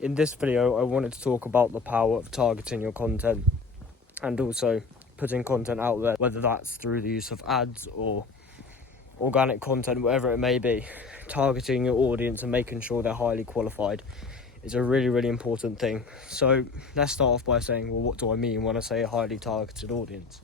in this video I wanted to talk about the power of targeting your content and also putting content out there, whether that's through the use of ads or organic content, whatever it may be. Targeting your audience and making sure they're highly qualified is a really important thing. So let's start off by saying, well, what do I mean when I say a highly targeted audience?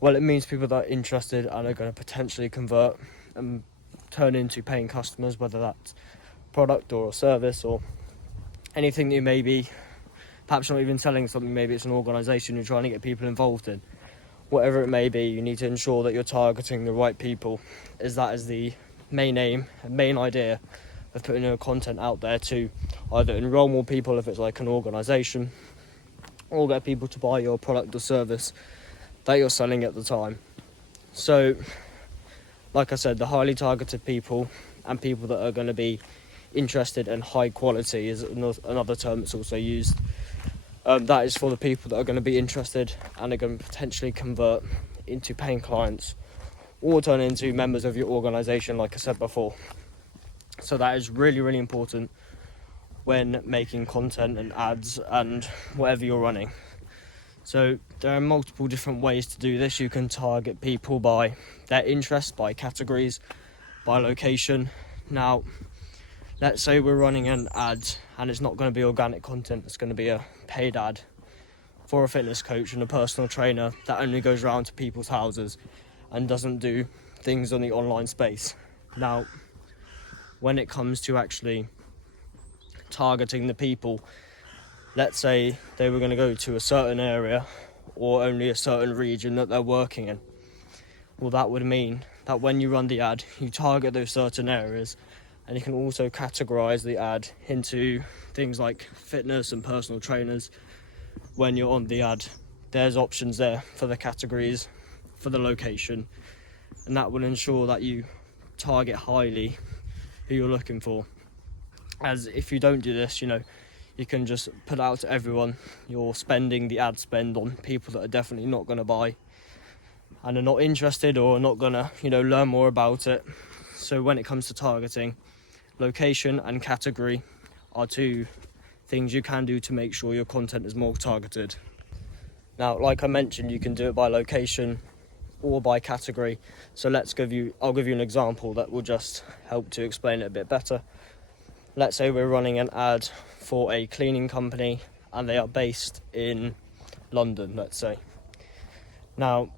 Well, it means people that are interested and are going to potentially convert and turn into paying customers, whether that's product or a service or anything that you may be perhaps not even selling something. Maybe it's an organisation you're trying to get people involved in. Whatever it may be, you need to ensure that you're targeting the right people, as that is the main aim and main idea of putting your content out there, to either enrol more people if it's like an organisation, or get people to buy your product or service that you're selling at the time. So, like I said, the highly targeted people and people that are going to be interested in high quality is another term that's also used. That is for the people that are going to be interested and are going to potentially convert into paying clients or turn into members of your organisation, like I said before. So that is really important when making content and ads and whatever you're running. So there are multiple different ways to do this. You can target people by their interests, by categories, by location. Now, let's say we're running an ad and it's not going to be organic content, it's going to be a paid ad for a fitness coach and a personal trainer that only goes around to people's houses and doesn't do things on the online space. Now, when it comes to actually targeting the people, let's say they were going to go to a certain area or only a certain region that they're working in. Well, that would mean that when you run the ad, you target those certain areas, and you can also categorise the ad into things like fitness and personal trainers. When you're on the ad, there's options there for the categories, for the location, and that will ensure that you target highly who you're looking for. As if you don't do this, you can just put out to everyone. You're spending the ad spend on people that are definitely not going to buy and are not interested or are not going to, learn more about it. So when it comes to targeting, location and category are two things you can do to make sure your content is more targeted. Now, like I mentioned, you can do it by location or by category. So I'll give you an example that will just help to explain it a bit better. Let's say we're running an ad for a cleaning company and they are based in London, let's say. Now,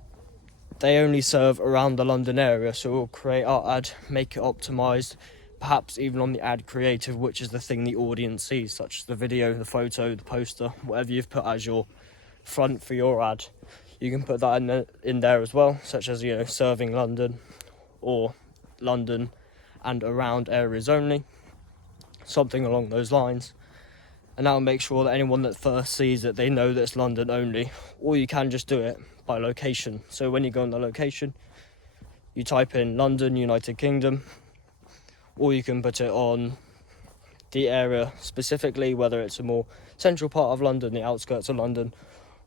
they only serve around the London area, so we'll create our ad, make it optimised, perhaps even on the ad creative, which is the thing the audience sees, such as the video, the photo, the poster, whatever you've put as your front for your ad. You can put that in there as well, such as, serving London or London and around areas only, something along those lines. And that will make sure that anyone that first sees it, they know that it's London only. Or you can just do it by location. So when you go on the location, you type in London, United Kingdom, or you can put it on the area specifically, whether it's a more central part of London, the outskirts of London,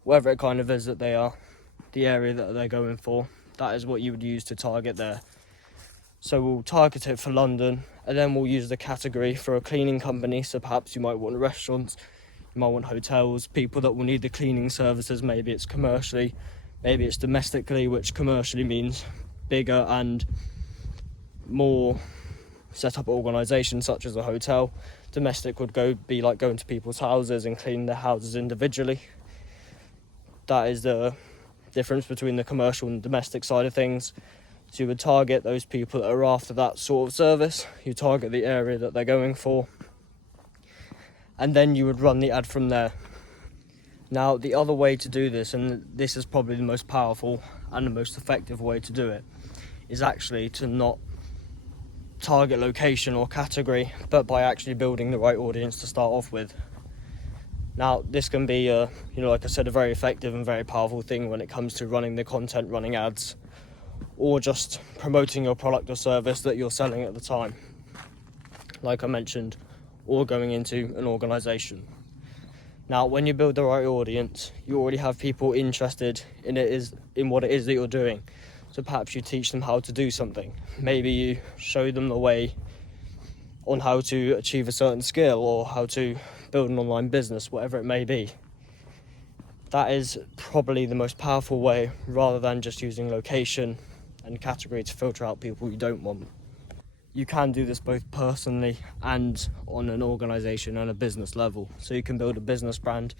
wherever it kind of is that they are, the area that they're going for. That is what you would use to target there. So we'll target it for London, and then we'll use the category for a cleaning company. So perhaps you might want restaurants, you might want hotels, people that will need the cleaning services. Maybe it's commercially, maybe it's domestically, which commercially means bigger and more set up organisations such as a hotel. Domestic would be like going to people's houses and cleaning their houses individually. That is the difference between the commercial and domestic side of things. So you would target those people that are after that sort of service. You target the area that they're going for, and then you would run the ad from there. Now, the other way to do this, and this is probably the most powerful and the most effective way to do it, is actually to not target location or category, but by actually building the right audience to start off with. Now, this can be, like I said, a very effective and very powerful thing when it comes to running the content, running ads, or just promoting your product or service that you're selling at the time, like I mentioned, or going into an organisation. Now, when you build the right audience, you already have people interested in what it is that you're doing. So perhaps you teach them how to do something. Maybe you show them the way on how to achieve a certain skill or how to build an online business, whatever it may be. That is probably the most powerful way, rather than just using location and category to filter out people you don't want. You can do this both personally and on an organisation and a business level. So you can build a business brand,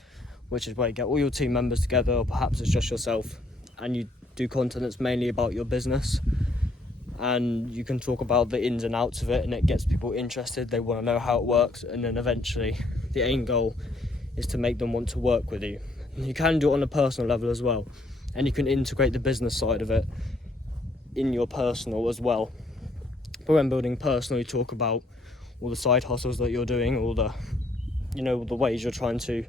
which is where you get all your team members together, or perhaps it's just yourself, and you do content that's mainly about your business, and you can talk about the ins and outs of it, and it gets people interested. They want to know how it works, and then eventually the aim goal is to make them want to work with you. You can do it on a personal level as well, and you can integrate the business side of it in your personal as well. But when building personal, you talk about all the side hustles that you're doing, all the the ways you're trying to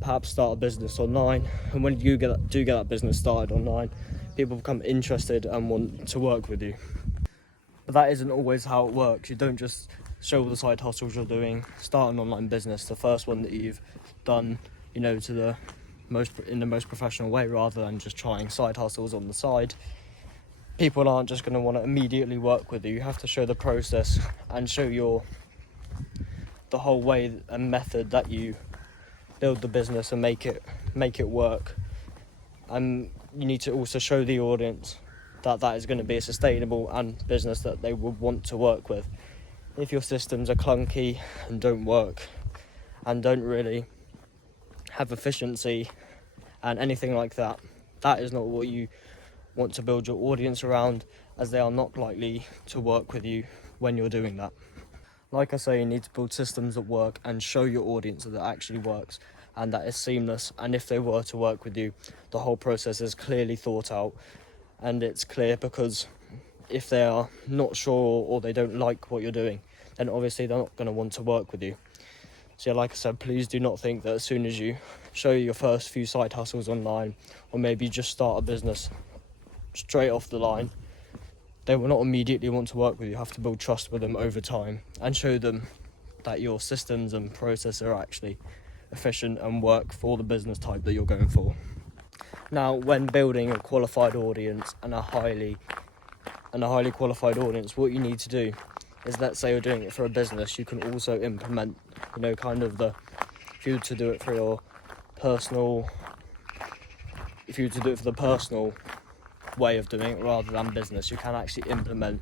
perhaps start a business online. And when you do get that business started online, people become interested and want to work with you. But that isn't always how it works. You don't just show all the side hustles you're doing, start an online business, the first one that you've done, in the most professional way, rather than just trying side hustles on the side. People aren't just going to want to immediately work with you. You have to show the process and show the whole way and method that you build the business and make it work. And you need to also show the audience that is going to be a sustainable and business that they would want to work with. If your systems are clunky and don't work and don't really have efficiency and anything like that, that is not what you want to build your audience around, as they are not likely to work with you when you're doing that. Like I say, you need to build systems that work and show your audience that it actually works and that is seamless. And if they were to work with you, the whole process is clearly thought out, and it's clear, because if they are not sure or they don't like what you're doing, then obviously they're not going to want to work with you. So like I said, please do not think that as soon as you show your first few side hustles online, or maybe just start a business straight off the line, they will not immediately want to work with you. You have to build trust with them over time and show them that your systems and process are actually efficient and work for the business type that you're going for. Now, when building a qualified audience and a highly qualified audience, what you need to do is, let's say you're doing it for a business, you can also implement, if you were to do it for the personal way of doing it rather than business, you can actually implement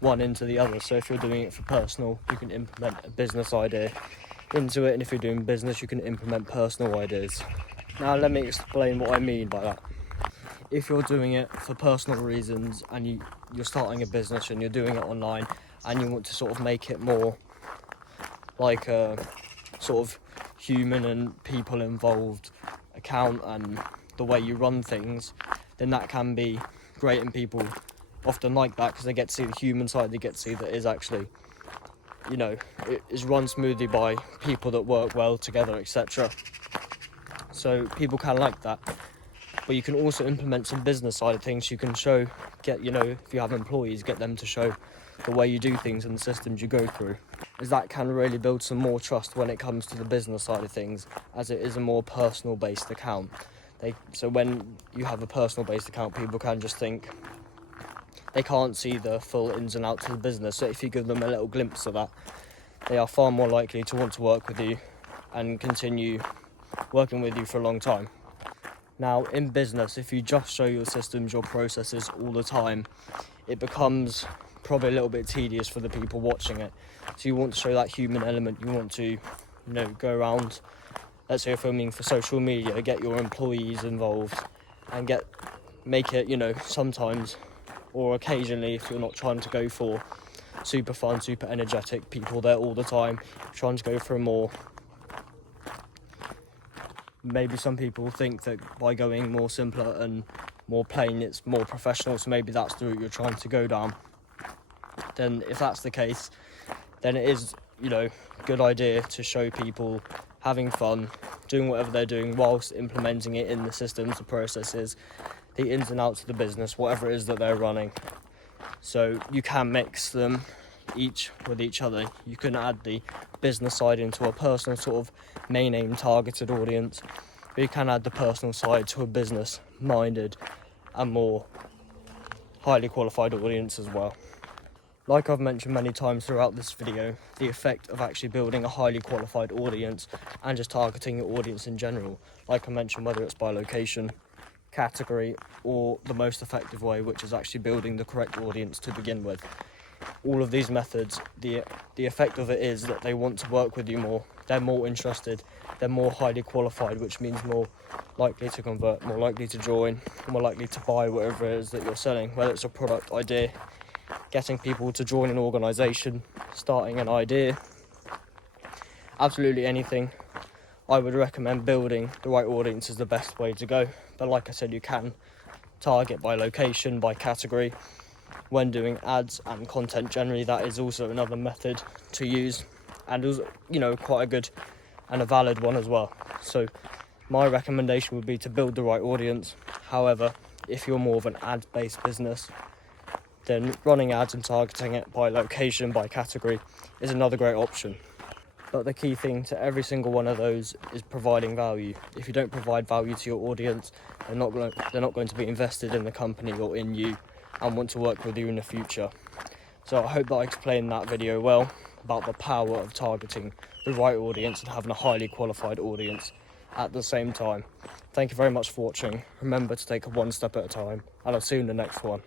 one into the other. So if you're doing it for personal, you can implement a business idea into it, and if you're doing business, you can implement personal ideas. Now let me explain what I mean by that. If you're doing it for personal reasons and you're starting a business and you're doing it online and you want to sort of make it more like a sort of human and people involved account and the way you run things, then that can be great, and people often like that because they get to see the human side. They get to see that is actually, it is run smoothly by people that work well together, etc. So people can like that. But you can also implement some business side of things. You can if you have employees, get them to show the way you do things and the systems you go through, as that can really build some more trust when it comes to the business side of things, as it is a more personal based account. So when you have a personal based account, people can just think, they can't see the full ins and outs of the business. So if you give them a little glimpse of that, they are far more likely to want to work with you and continue working with you for a long time. Now, in business, if you just show your systems, your processes all the time, it becomes probably a little bit tedious for the people watching it. So you want to show that human element. You want to, go around, let's say you're filming for social media, get your employees involved and make it, sometimes or occasionally, if you're not trying to go for super fun, super energetic people there all the time, trying to go for a more, maybe some people think that by going more simpler and more plain, it's more professional, so maybe that's the route you're trying to go down. Then if that's the case, then it is, a good idea to show people having fun, doing whatever they're doing whilst implementing it in the systems, the processes, the ins and outs of the business, whatever it is that they're running. So you can mix them each with each other. You can add the business side into a personal sort of main aim targeted audience, but you can add the personal side to a business minded and more highly qualified audience as well. Like I've mentioned many times throughout this video, the effect of actually building a highly qualified audience and just targeting your audience in general, like I mentioned, whether it's by location, category, or the most effective way, which is actually building the correct audience to begin with. All of these methods, the effect of it is that they want to work with you more, they're more interested, they're more highly qualified, which means more likely to convert, more likely to join, more likely to buy whatever it is that you're selling, whether it's a product idea, getting people to join an organisation, starting an idea, absolutely anything. I would recommend building the right audience is the best way to go. But like I said, you can target by location, by category. When doing ads and content generally, that is also another method to use, and also, quite a good and a valid one as well. So my recommendation would be to build the right audience. However, if you're more of an ad-based business, then running ads and targeting it by location, by category is another great option. But the key thing to every single one of those is providing value. If you don't provide value to your audience, they're not going to be invested in the company or in you and want to work with you in the future. So I hope that I explained that video well about the power of targeting the right audience and having a highly qualified audience at the same time. Thank you very much for watching. Remember to take it one step at a time, and I'll see you in the next one.